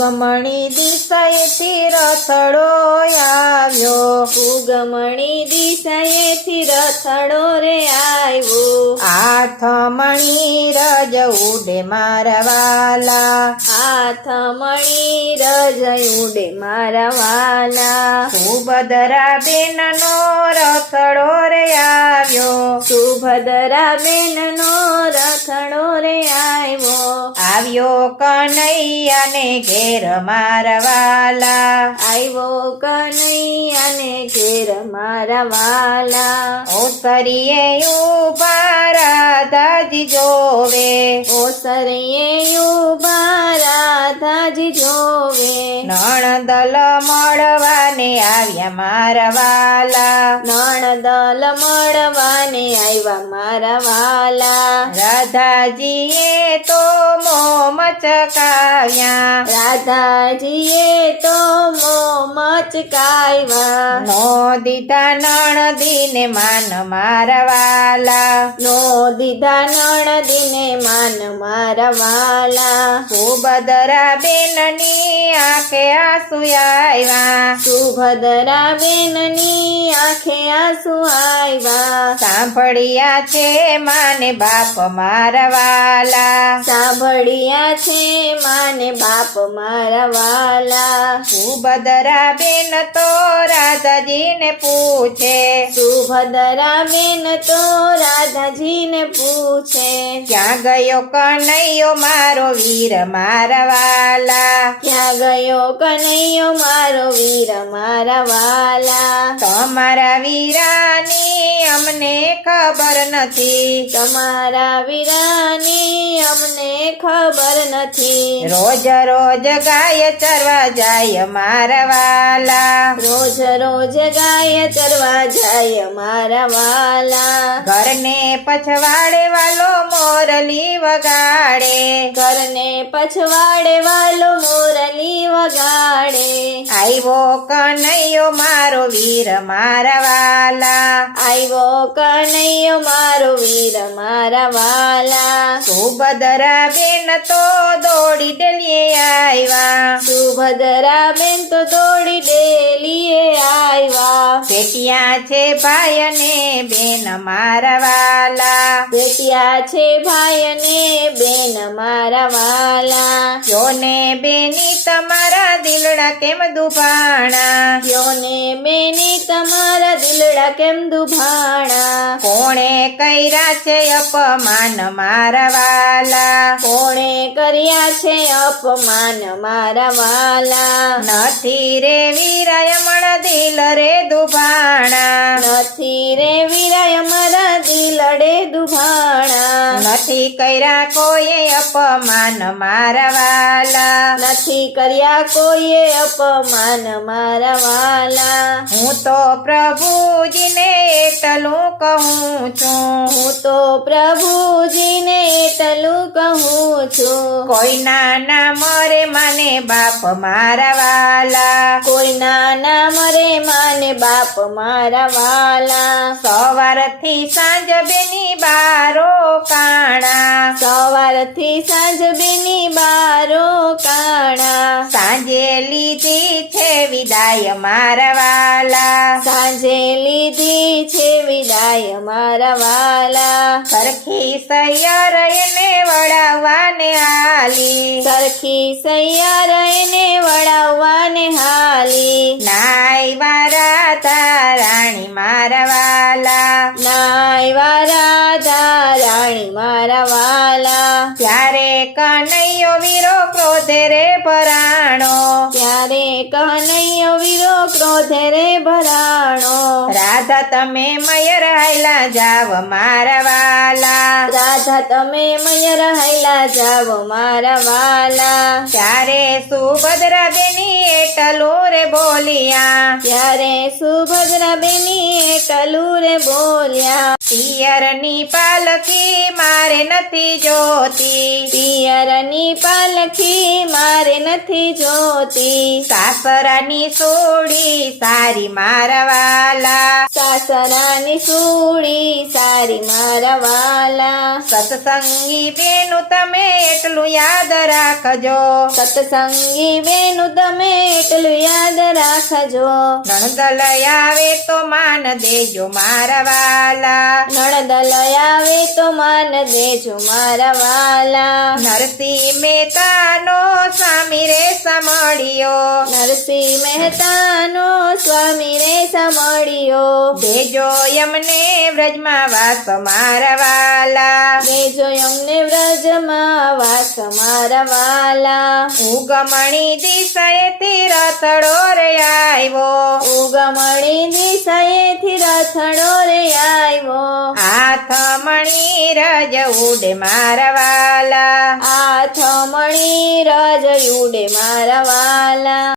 ઉગમણી દિશાએથી રથડો આવ્યો, ઉગમણી દિશાએથી રથડો રે આવ્યો, આથમણી રજ ઉડે મારા વાલા, આથમણી રજ ઉડે મારા વાલા, સુભદ્રા બેનનો રથડો રે આવ્યો, સુભદ્રા બેનનો રથડો રે આવ્યો કનૈયાને ઘેર મારા વાલા, આવ્યો કનૈયાને ઘેર મારા વાલા, ઓસરીએ ઉભા રાધાજી જોવે, ઓસરીએ ઉભા રાધાજી જોવે, નણદલ મળવાને આવ્યા મારા વાલા, નણદલ મળવાને આવ્યા મારા વાલા, રાધાજીએ તો મોં મચકાવ્યા, રાધાજીએ તો મોં મચકાવ્યા, નો દીધા નણદીને માન મારા વાલા, નો દીધા નણદીને માન મારા વાલા, સુભદ્રા બેનની આંખે આંસુ આવ્યા, સુભદ્રા બેનની આંખે આંસુ આવ્યા, સાંભળ્યા છે માને બાપ મારા વાલા, સાંભળ્યા છે માને બાપ મારા વાલા, સુભદ્રા બેન તો રાધાજીને પૂછે, સુભદ્રા બેન તો રાધાજીને પૂછે, ક્યાં ગયો કનૈયો મારો વીર મારા વાલા, ક્યાં ગયો કનૈયો મારો વીર મારા વાલા, તમારા વીરાની અમને ખબર નથી, તમારા વીરાની અમને ખબર નથી, રોજ રોજ ગાય ચરવા જાય મારા વાલા, રોજ રોજ ગાય ચરવા જાય મારા વાલા, ઘરને પછવાડે વાલો મોરલી વગાડે, ઘરને પછવાડે વાલો મોરલી વગાડે, આવ્યો કનૈયો મારો વીર મારા વાલા, આવ્યો કનૈયો મારો વીર મારા વાલા, સુભદ્રા બેન તો દોડી ડેલીએ આવ્યા, સુભદ્રા બેન તો દોડી ડેલીએ આવ્યા, ભેટ્યા છે ભાઈ અને બેન મારા વાલા, ભેટ્યા છે ભાઈ અને બેન મારા વાલા, યોને બેની તમારા દિલડા કેમ દુભાણા, યોને બેની તમારા દિલડા કેમ દુભાણા, કોણે કર્યા છે અપમાન મારા વાલા, કોણે કર્યા છે અપમાન મારા વાલા, નથી રે વીરાય મણ દિલ રે દુભાણા, નથી રે વીરાય મારા દિલડે દુભાણા, નથી કર્યા કોઈએ અપમાન મારા વાલા, નથી કર્યા કોઈએ અપમાન મારા વાલા, હું તો પ્રભુજીને એટલું કહું છું, હું તો પ્રભુજીને એટલું કહું છું, કોઈ નાના મરે માને બાપ મારા વાલા, કોઈ નાના મરે માને બાપ મારા વાલા, સવારથી સાંજ બેની બારો કાણા, સવારથી સાંજ બેની બારો કાણા, સાંજે લીધી છે વિદાય મારા વાલા, સાંજે લીધી છે વિદાય મારા વાલા, સરખી સૈયર એને વળાવવાને હાલી, સરખી સૈયાર એને વળાવવાને હાલી, નાઈવા રાધા રાણી મારા વાલા, નાયવા રાધા રાણી મારા વાલા, ત્યારે કનૈયો વીરો ક્રોધે રે ભરાણો, ત્યારે કનૈયો વીરો ક્રોધે રે ભરાણો, રાધા તમે મયર હાયલા જાવ મારા વાલા, રાધા તમે મયર હાયલા જાવ મારા વાલા, ત્યારે સુભદ્રા બેની એટલું રે બોલિયા, ત્યારે સુભદ્રા બેની એટલું રે બોલ્યા. પિયરની પાલખી મારે નથી જોતી, પિયરની પાલખી મારે નથી જોતી, સાસરાની સોડી સારી મારા વાલા, સાસરાની સૂડી સારી મારા વાલા, સત્સંગી બેનું તમે એટલું યાદ રાખજો, સત્સંગી બેનું તમે એટલું યાદ રાખજો, નણંદ લઈ આવે તો માન દેજો મારા વાલા, નણંદ લઈ આવે તો માન દેજો મારા વાલા, નરસિંહ મહેતાનો સ્વામી રે સમળિયો, નરસિંહ મહેતાનો સ્વામી રે સમળિયો, દેજો એમને વ્રજમાં વાસ મારા વાલા, દેજો અમને વ્રજમાં વાસ મારા વાલા, ઉગમણી દિશાએથી રથડો રે આવ્યો, ઉગમણી દિશાએથી રથડો રે આવ્યો, હાથ મણી રજ ઉડે મારા વાલા, હાથ મણી રજ ઉડે મારા વાલા.